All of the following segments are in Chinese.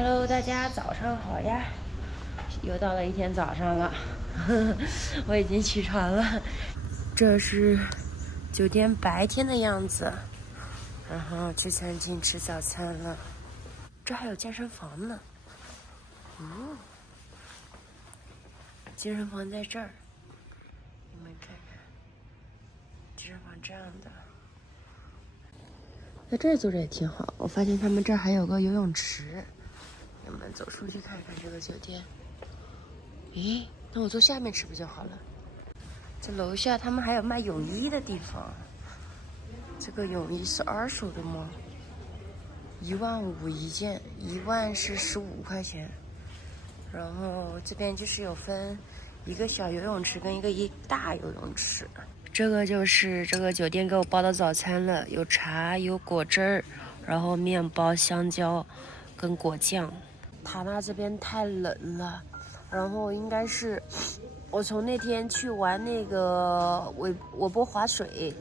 Hello， 大家早上好呀！又到了一天早上了，我已经起床了。这是酒店白天的样子，然后去餐厅吃早餐了。这还有健身房呢，健身房在这儿，你们看看，健身房这样的。在这儿坐着也挺好，我发现他们这儿还有个游泳池。我们走出去看看这个酒店。咦，那我坐下面吃不就好了？这楼下他们还有卖泳衣的地方。这个泳衣是二手的吗？15000一件，1万是15块钱。然后这边就是有分一个小游泳池跟一个大游泳池。这个就是这个酒店给我包的早餐了，有茶，有果汁儿，然后面包、香蕉跟果酱。塔纳这边太冷了，然后应该是我从那天去玩那个我波滑水，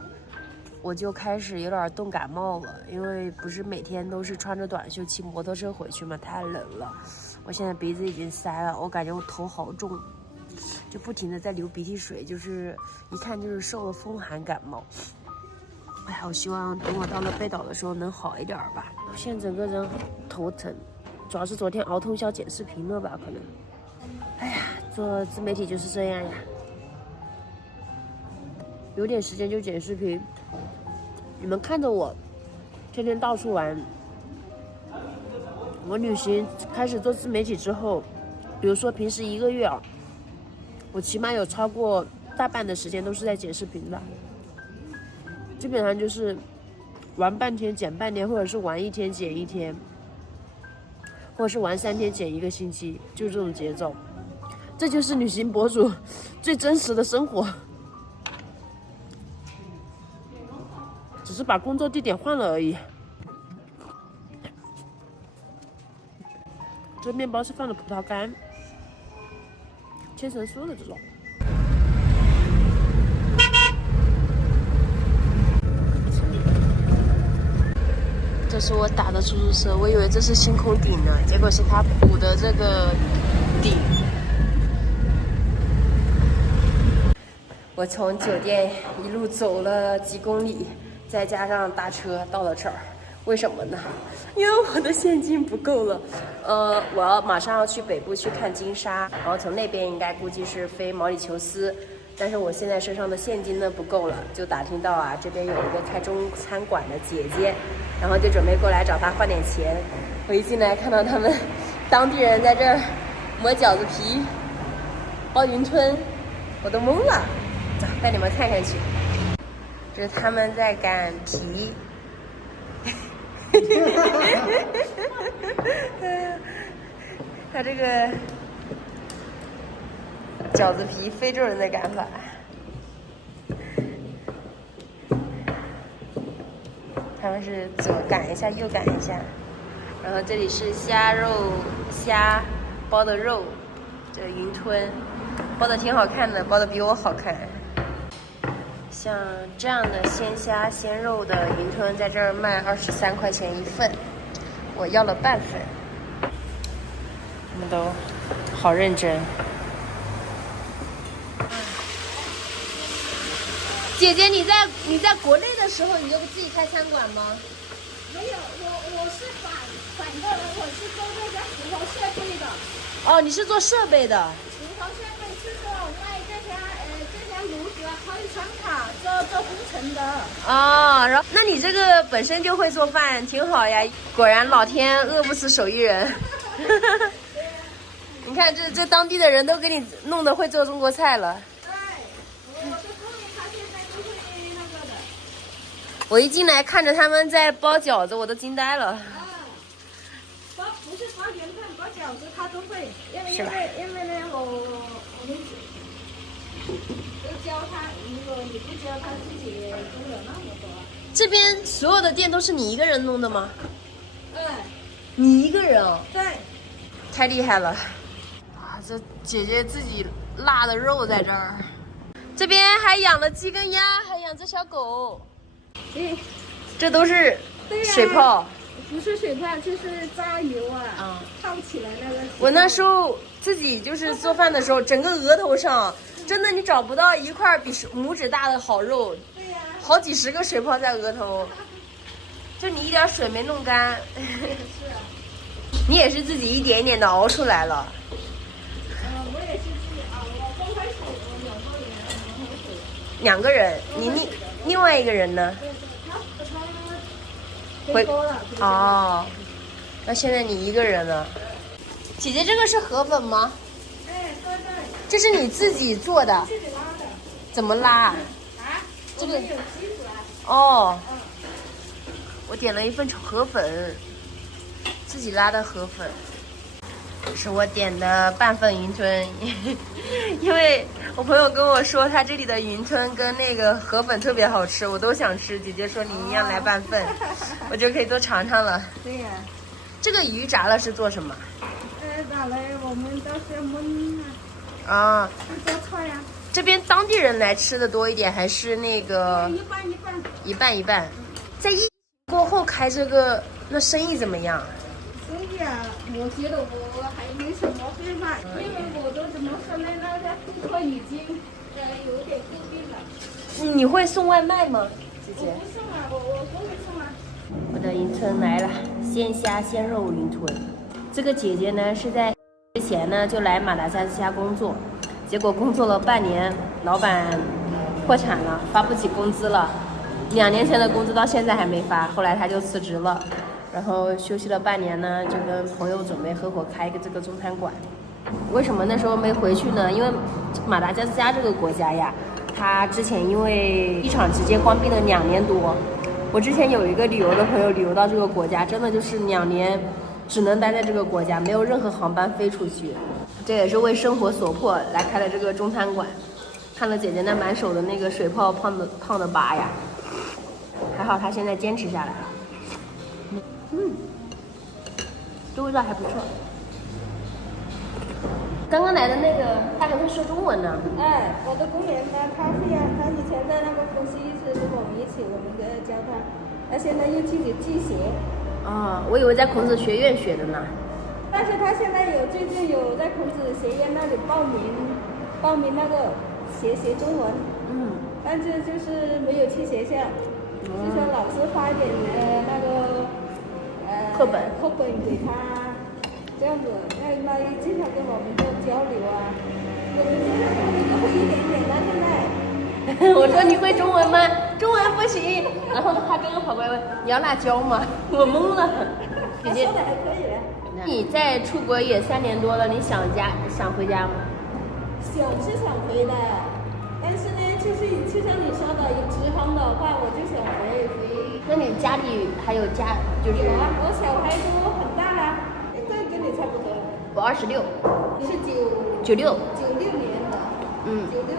我就开始有点冻感冒了，因为不是每天都是穿着短袖骑摩托车回去嘛，太冷了。我现在鼻子已经塞了，我感觉我头好重，就不停的在流鼻涕水，就是一看就是受了风寒感冒。哎呀，我希望等我到了贝岛的时候能好一点吧。现在整个人头疼。主要是昨天熬通宵剪视频了吧，可能。哎呀，做自媒体就是这样呀，有点时间就剪视频。你们看着我，天天到处玩。我旅行开始做自媒体之后，比如说平时1个月啊，我起码有超过大半的时间都是在剪视频的，基本上就是玩半天剪半天，或者是玩1天剪1天。或者是玩3天剪1个星期，就是这种节奏。这就是旅行博主最真实的生活，只是把工作地点换了而已。这面包是放的葡萄干，切成酥的这种。这是我打的出租车，我以为这是星空顶呢，结果是他补的这个顶。我从酒店一路走了几公里，再加上打车到了这儿，为什么呢？因为我的现金不够了。我马上要去北部去看金沙，然后从那边应该估计是飞毛里求斯。但是我现在身上的现金呢不够了，就打听到啊，这边有一个开中餐馆的姐姐，然后就准备过来找她换点钱。我一进来看到他们当地人在这儿磨饺子皮、包云吞，我都懵了。走，带你们看看去。这是他们在擀皮。他这个饺子皮非洲人的擀法，他们是左擀一下右擀一下。然后这里是虾肉虾包的肉，这个云吞包的挺好看的，包的比我好看。像这样的鲜虾鲜肉的云吞在这儿卖23块钱1份，我要了半份。他们都好认真。姐姐，你在国内的时候，你就自己开餐馆吗？没有，我是反过来，我是做这个石头设备的。哦，你是做设备的。石头设备是说卖这些炉子啊、烤鱼窗卡做工程的。哦，然后那你这个本身就会做饭，挺好呀。果然老天饿不死手艺人。你看这当地的人都给你弄得会做中国菜了。对，我的朋友他现在都会那个的。我一进来看着他们在包饺子，我都惊呆了。不是包圆饭、包饺子他都会，因为呢，我们都教他，如果你不教他自己都有那么多。这边所有的店都是你一个人弄的吗？对。你一个人哦？对。太厉害了。这姐姐自己腊的肉在这儿，这边还养了鸡跟鸭，还养只小狗。这都是水泡。不是水泡，就是炸油啊，泡起来那个。我那时候自己就是做饭的时候，整个额头上真的你找不到一块比拇指大的好肉，对呀、好几十个水泡在额头，就你一点水没弄干。是啊。你也是自己一点一点的熬出来了。我也是自己熬，我刚开始我2个人，你另外一个人呢？他回锅了。哦，那现在你一个人了。姐姐，这个是河粉吗？哎，对对。这是你自己做的？自己拉的。怎么拉？啊？这个有机子啊。哦。我点了一份河粉，自己拉的河粉。是我点的半份云吞，因为我朋友跟我说他这里的云吞跟那个河粉特别好吃，我都想吃。姐姐说你一样来半份，我就可以多尝尝了。对呀。这个鱼炸了是做什么？炸了我们都是焖啊。啊，做菜呀。这边当地人来吃的多一点，还是那个？一半一半。一半一半。在疫情过后开这个，那生意怎么样？所以啊，我觉得我还没什么变化，因为我都怎么说呢，那个顾客已经有点固定了。你会送外卖吗，姐姐？我不送啊，我不会送啊。我的云吞来了，鲜虾鲜肉云吞。这个姐姐呢是在之前呢就来马达加斯加工作，结果工作了半年，老板破产了，发不起工资了。2年前的工资到现在还没发，后来她就辞职了。然后休息了半年呢，就跟朋友准备合伙开一个这个中餐馆。为什么那时候没回去呢？因为马达加斯加这个国家呀，它之前因为机场直接关闭了2年多。我之前有一个旅游的朋友旅游到这个国家，真的就是2年只能待在这个国家，没有任何航班飞出去。这也是为生活所迫来开了这个中餐馆。看了姐姐那满手的那个水泡胖的疤呀，还好她现在坚持下来了。这味道还不错。刚刚来的那个，他还会说中文呢。哎，我的工人呢，他会啊，他以前在那个公司一直跟我们一起，我们给他教他，他现在又自己自学。哦，我以为在孔子学院学的呢。但是他现在最近有在孔子学院那里报名那个学中文。但是就是没有去学校，就说老师发一点那个课本给他。这样子，那经常跟我们做交流啊，我们都会一点点的现在。我说你会中文吗？中文不行。然后他刚刚跑过来问你要辣椒吗？我懵了。姐姐，说的还可以的。你在出国也3年多了，你想回家吗？想是想回的，但是呢，就像你说的，有职工的话，我就想回。那你家里还有就是？有啊，我小孩都很大了。跟你差不多。我26。你是96年的。96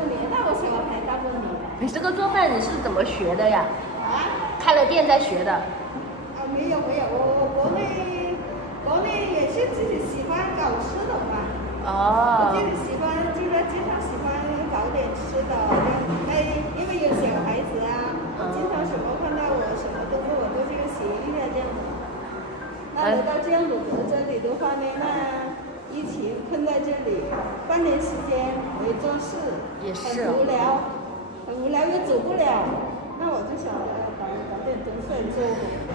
年，那我小孩大过你。你这个做饭你是怎么学的呀？啊？开了店在学的。啊，没有，我国内也是自己喜欢搞吃的嘛。哦。我自己经常喜欢搞点吃的，因为有小孩子啊，经常什么看到我什么都问，我都这个学一下这样子。那来到这样子这里的话呢，那疫情困在这里，半年时间没做事，也是很无聊又走不了，那我就想搞点东西来做。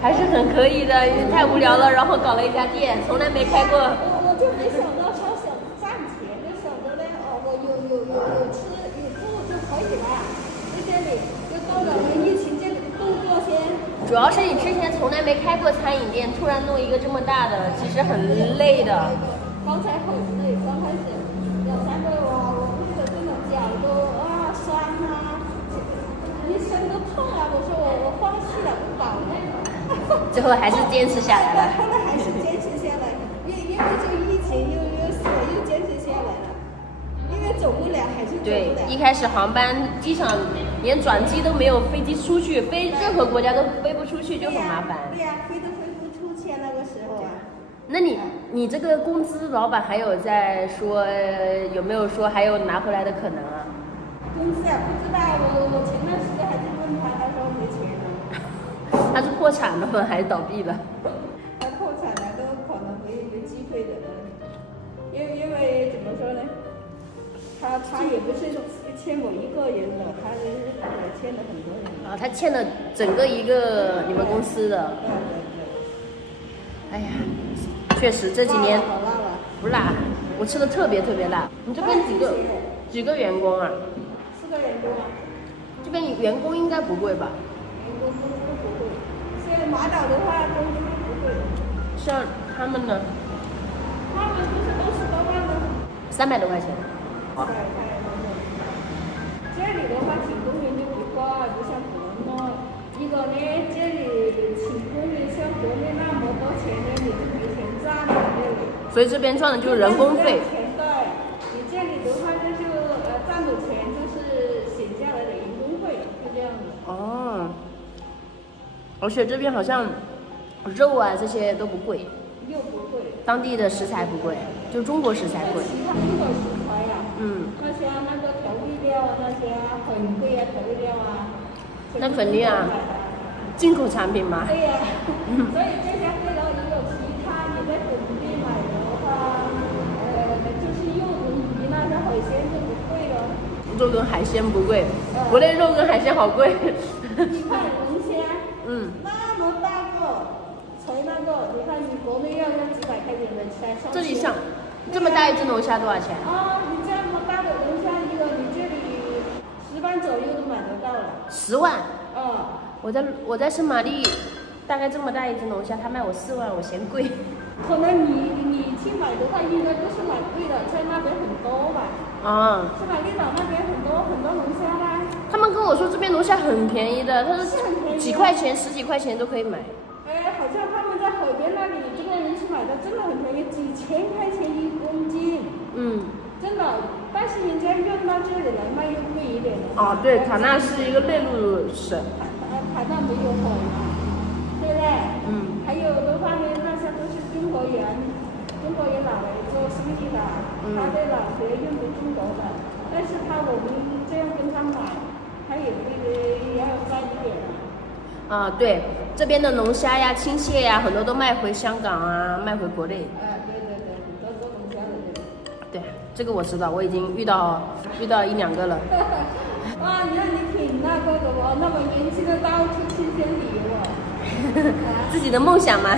还是很可以的，因为太无聊了，然后搞了一家店，从来没开过。我就没想到他想赚钱，就想着呢，我有吃有住就可以了，在这里就到了疫情这里度过先。主要是你之前从来没开过餐饮店，突然弄一个这么大的，其实很累的。刚才很累，刚开始2-3个我累的这种脚都酸啊，一身都痛啊！我说我放弃了，不搞了。最后还是坚持下来了。后来还是坚持下来，因为就疫情又坚持下来了，因为走不了还是走不了。对，一开始航班机场连转机都没有，飞机出去飞任何国家都飞不出去，就很麻烦。对呀，飞都飞不出去那个时候啊。那你这个工资，老板还有在说有没有说还有拿回来的可能啊？工资啊，不知道，我前段时间还在问他，他说没钱了。他是破产了吗？还是倒闭了？他破产了，都可能没机会的。他也不是欠我一个人的，他也欠了很多人。啊，他欠了整个一个你们公司的。对对对。哎呀，确实这几年好辣了。不辣，我吃的特别辣。你这边几个员工啊？4个员工啊。这边员工应该不贵吧？员工不贵，现在马岛的话工资不贵。像他们呢？他们都是多万的。300多块钱。对，这里的话，请工人就不贵，不像国内。一个呢，这里请工人像国内那么多钱呢，你就没钱赚了这里。所以这边赚的就是人工费。对，你这里的话就赚的钱就是省下来的人工费，就这样子。哦。而且这边好像肉啊这些都不贵。肉不贵。当地的食材不贵，就中国食材贵。其他中国食材呀。那些那个调味料啊，那些很贵啊，调味料啊。那肯定啊，进口产品嘛。对呀。所以这些贵了，如果其他你在本地买的话，就是肉跟鱼那些海鲜就不贵了。肉跟海鲜不贵，国内肉跟海鲜好贵。你看龙虾，那么大个，才那个，你看你国内要几百块钱的虾。这里像这么大一只龙虾多少钱？你这么大的龙虾一个，你这里10万左右都买得到了。10万？我在圣玛丽，大概这么大一只龙虾，他卖我4万，我嫌贵。可能你去买的话，应该都是蛮贵的，在那边很多吧。圣玛丽岛那边很多龙虾啦。他们跟我说这边龙虾很便宜的，他说几块钱、10几块钱都可以买。好像他们在海边那里，这个人去买的真的很便宜，几千块钱1公斤。真的，但是人家运到这里来卖又贵一点的。对，卡纳是一个内陆省。卡纳没有海嘛，对不对？还有的话呢，那些都是中国人拿来做生意的，他的老婆运不中国的，但是我们这样跟他买，他也会要赚一点的。对，这边的龙虾呀、青蟹呀，很多都卖回香港啊，卖回国内。对，很多做龙虾的人。对，这个我知道，我已经遇到1、2个了。哇，你看你挺那个的哦，那么年轻的到处去旅游哦。自己的梦想嘛，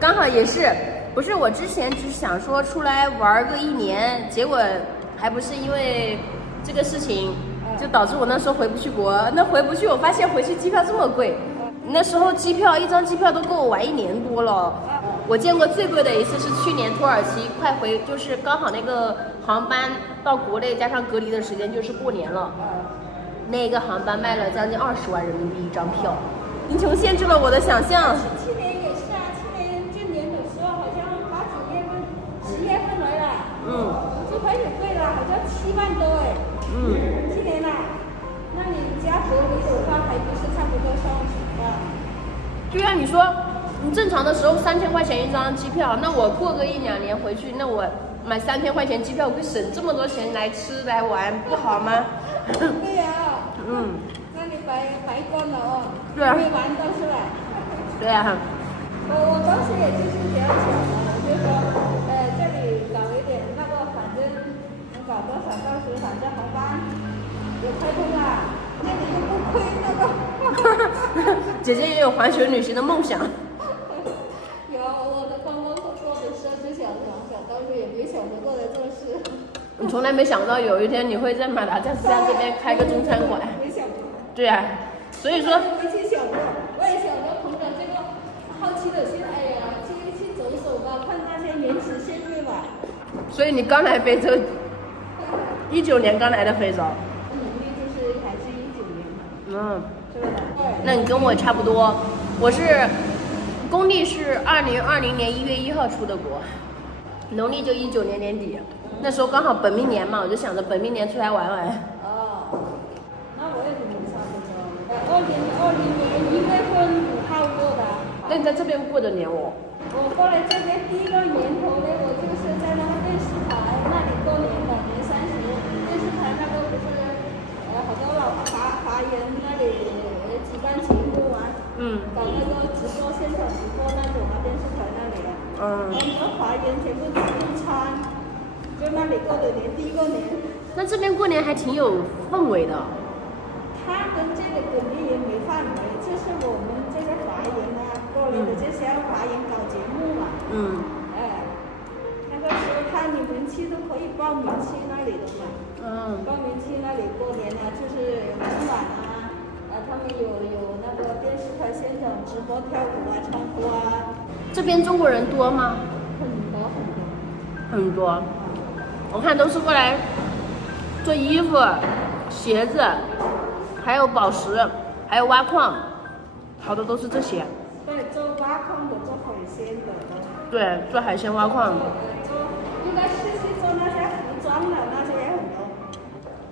刚好也是，不是我之前只想说出来玩个1年，结果还不是因为这个事情，就导致我那时候回不去国。那回不去，我发现回去机票这么贵。那时候一张机票都够我玩1年多了。我见过最贵的一次是去年土耳其快回，就是刚好那个航班到国内加上隔离的时间就是过年了，那个航班卖了将近20万人民币一张票，贫穷限制了我的想象。去年也是啊，去年这年的时候好像8、9月份、10月份来了，就开始贵了，好像7万多哎。去年啦，那你加隔离的话，还不是差不多上10万？对啊，你说你正常的时候3000块钱一张机票，那我过个1、2年回去，那我买3000块钱机票，我可以省这么多钱来吃来玩，不好吗？对呀。那你白逛了哦。对啊。没玩到是吧？对啊。我当时也就是这样想的，我就说，这里搞一点那个，反正能搞多少，到时反正航班有开通了，这里就不亏那个。姐姐也有环球旅行的梦想。有，我的刚刚做的事就想，当时也没想着过来做事。你从来没想到有一天你会在马达加斯加这边开个中餐馆。没想过。对啊，所以说。我以前想过，我也想着凭着这个好奇的心，去走走吧，看那些原始社会吧。所以你刚来非洲，19年刚来的非洲。努力就是还是19年。是吧？对。那你跟我差不多，我是公历是2020年1月1号出的国，农历就19年年底。那时候刚好本命年嘛，我就想着本命年出来玩玩。那我也跟你差不多。2020年1月份5号过的。那你在这边过的年哦？我过来这边第一个年头呢，我就是在那个电视台那里过年的，年30。电视台那个不是好多老华人那里举办节目啊，搞那个直播现场直播那种啊，电视台那里很多华人全部聚餐。就那里过的年，第一个年，那这边过年还挺有氛围的。它跟这个跟你也没范围，就是我们这个华人啊，过来的就是要华人搞节目嘛。那个时候看你们去都可以报名去那里的嘛。报名去那里过年啊，就是有春晚啊，他们有那个电视台现场直播跳舞啊、唱歌啊。这边中国人多吗？很多。我看都是过来做衣服、鞋子，还有宝石，还有挖矿，好多都是这些。对，做挖矿的，做海鲜的。对，做海鲜挖矿。应该是去做那些服装的，那些也很多。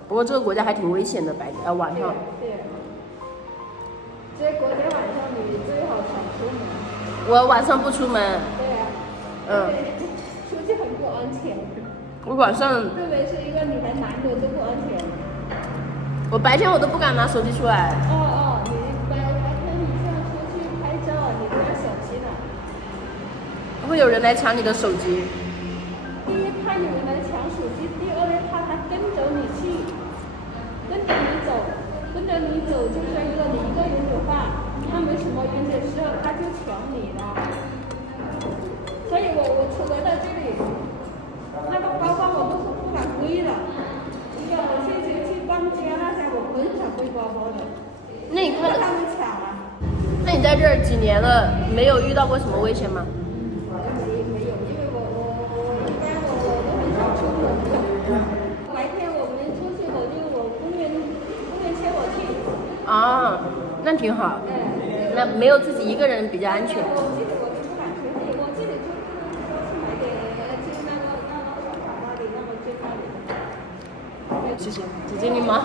不过这个国家还挺危险的，晚上。对。这个国家晚上你最好少出门。我晚上不出门。对啊。出去很不安全。我晚上。特别是一个女孩，男的都不安全。我白天我都不敢拿手机出来。你白天你像出去拍照，你都要小心了。会有人来抢你的手机。第一怕有人来抢手机，第二呢怕他跟着你去，跟着你走，就算你一个人的话，他没什么人的时候，他就抢你了。所以我出来到这里，那个包包我都是不敢背的。我去搬家那些，我很少背包包的。那你看他们抢了。那你在这儿几年了，没有遇到过什么危险吗？没有，因为我一般我都很少出门的。白天我们出去我公园牵我去。那挺好。那没有自己一个人比较安全。我自己不敢出去，我自己出去去买点去那个商场那里，那么去那里。谢谢，姐姐你忙。